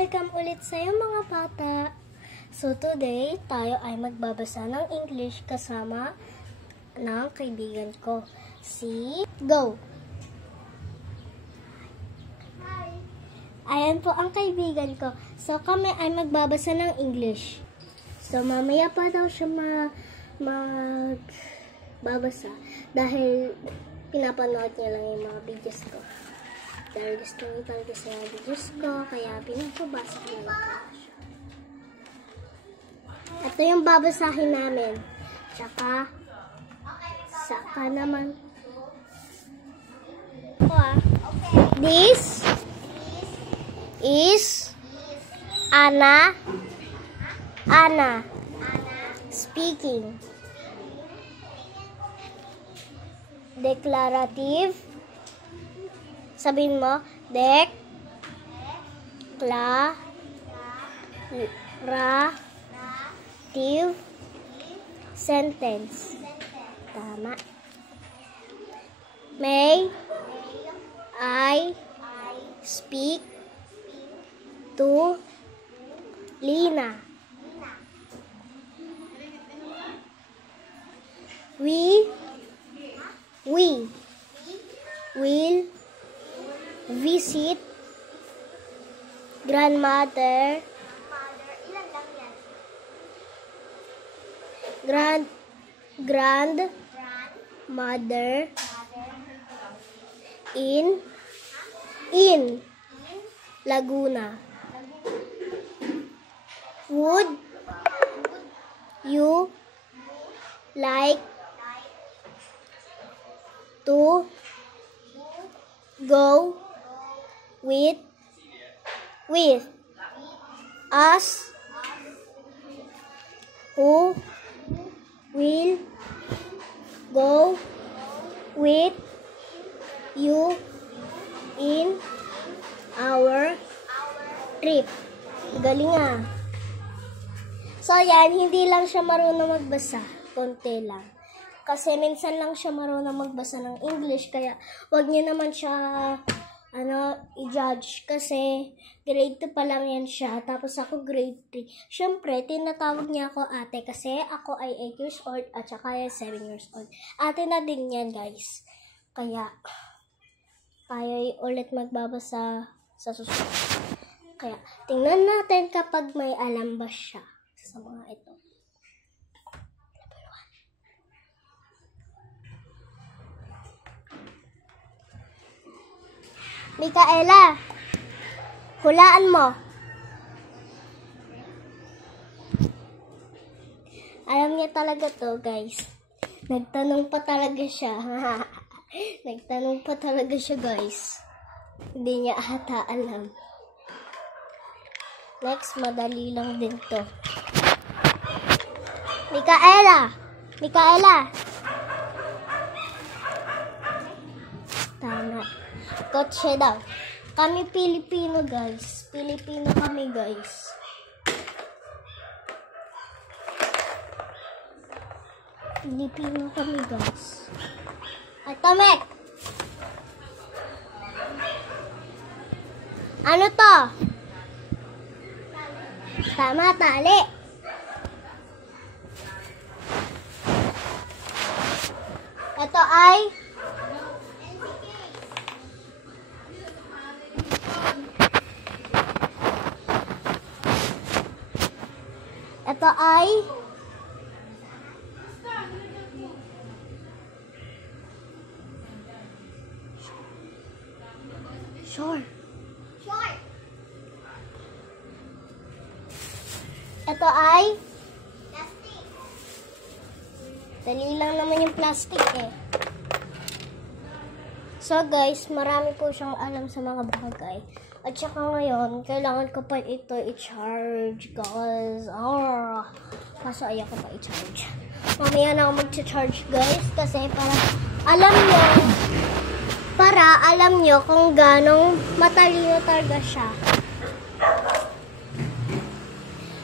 Welcome ulit sa iyo mga bata. So today, tayo ay magbabasa ng English kasama ng kaibigan ko, si Go. Hi. Ayan po ang kaibigan ko. So kami ay magbabasa ng English. So mamaya pa daw siya magbabasa dahil pinapanood niya lang yung mga videos ko. Dahil gusto niyo talaga sa videos ko, kaya pinapabasa ko na lang siya. Ito yung babasahin namin. Saka naman. This is Anna speaking. Declarative. Sabihin mo, declarative sentence. Tama. May I speak to Lina? We will visit grandmother in Laguna. Would you like to go with us? Who will go with you in our trip? Galing ah. So yan, hindi lang siya marunong magbasa, konti lang. Kasi minsan lang siya marunong magbasa ng English, kaya wag niyo naman siya i-judge kasi grade 2 pa lang yan siya, tapos ako grade 3. Siyempre, tinatawag niya ako ate kasi ako ay 8 years old at saka ay 7 years old. Ate na din yan, guys. Kaya, tayo ay ulit magbabasa sa susunod. Kaya, tingnan natin kapag may alam ba siya sa mga ito. Micaela, hulaan mo. Alam niya talaga to, guys. Nagtanong pa talaga siya. Nagtanong pa talaga siya, guys. Hindi niya ata alam. Next, madali lang din to. Micaela! Tama. Kotse daw. Kami Pilipino, guys. Pilipino kami, guys. Pilipino kami, guys. Ay, Tomek! Ano to? Tama, tali. Ito ay Sure. Ito ay plastic. Dali lang naman yung plastic eh. So guys, marami po siyang alam sa mga bagay. At saka ngayon, kailangan ko pa ito i-charge, guys. Kaso ayaw ko pa i-charge. Mamaya na ako mag-charge, guys. Kasi para alam nyo kung ganong matalino talaga siya.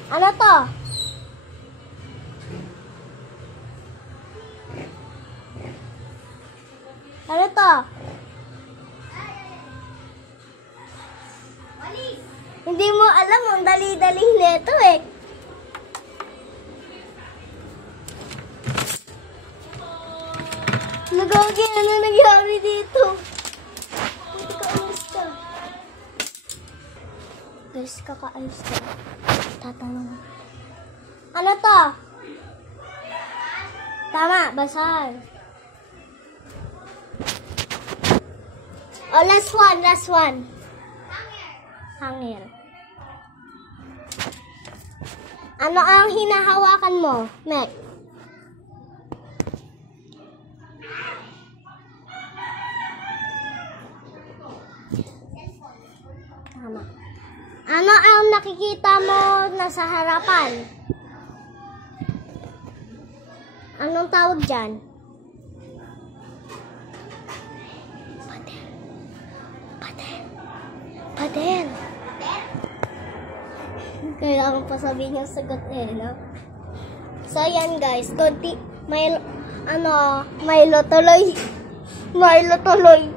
Ano to? Ano to? Hindi mo mo alam, ang dali-dali nito eh. Nagawagi, ano nangyari dito? Buti ka, ayos ka. Guys, kakaayos ka. Tatanong. Ano to? Tama, basahan. Oh, last one. Hangir. Ano ang hinahawakan mo, Mek? Tama. Ano ang nakikita mo nasa harapan? Anong tawag dyan? Pader. Kailangan pa sabihin yung sagot eh, no? So, yan guys. Milo tuloy.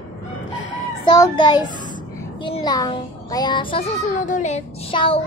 So, guys, yun lang. Kaya, sa susunod ulit, ciao!